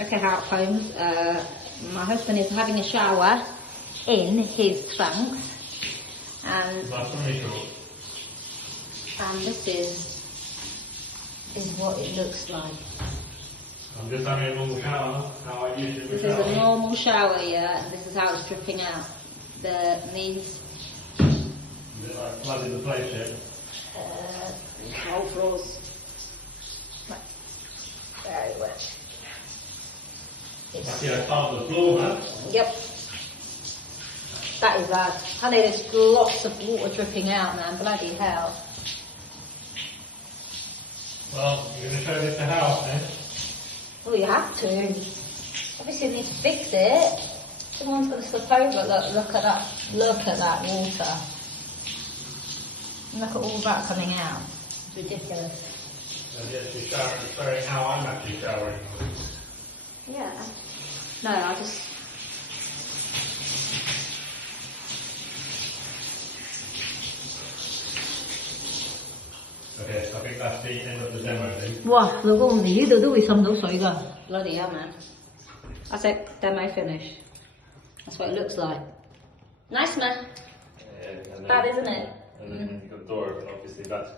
Okay, Howarth Holmes. My husband is having a shower in his trunks, and this is what it looks like. I'm just having a normal shower, how I usually This shower. is a normal shower, yeah, and this is how it's dripping out. The knees. Is it like flooding the place yet? Whole floors. Right. Very wet. I see I found the floor, man. Yep. That is bad. Honey, there's lots of water dripping out, man. Bloody hell. Well, you're going to show this to Howarth then? Well, you have to. Obviously, you need to fix it. Someone's going to slip over. Look at that. Look at that water. Look at all that coming out. It's ridiculous. And yes, you're showing how I'm actually showering. Yeah. No, I just... Okay, I think that's the end of the demo then. 哇，老公，你呢度都會滲到水㗎。Bloody hell, man. That's it. Demo finished. That's what it looks like. Nice, man. Yeah, Bad, isn't it? And then you've got the door, obviously that's